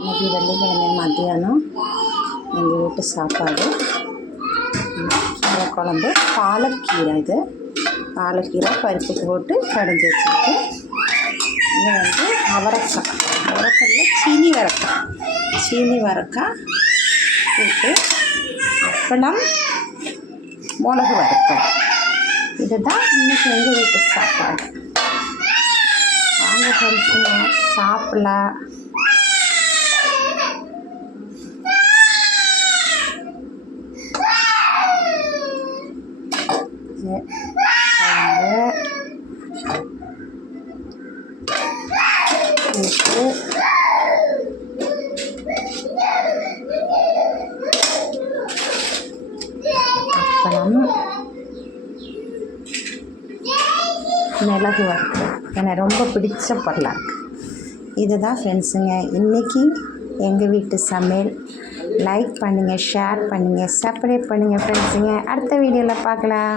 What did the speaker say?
இன்றைக்கி வெள்ளிக்கிழமை மத்தியானம் எங்கள் வீட்டு சாப்பாடு கீரை குழம்பு, பாலக்கீரை. இது பாலக்கீரை பருப்பு போட்டு கடைஞ்சி வச்சுருக்கு. இது அவரைக்காய் சீனி வரக்காய் போட்டு அப்பளம், மிளகு வறுத்தல். இதுதான் இன்றைக்கி எங்கள் வீட்டு சாப்பாடு. வாங்க ஃப்ரெண்ட்ஸுங்க, சாப்பிடலாம். உப்பு, அப்பளம், மிளகு வறுத்து எனக்கு ரொம்ப பிடிச்ச பொருளாக இருக்குது. இதுதான் ஃப்ரெண்ட்ஸுங்க இன்றைக்கி எங்கள் வீட்டு சமையல். லைக் பண்ணுங்கள், ஷேர் பண்ணுங்கள், சப்ஸ்கிரைப் பண்ணுங்கள் ஃப்ரெண்ட்ஸுங்க. அடுத்த வீடியோவில் பார்க்கலாம்.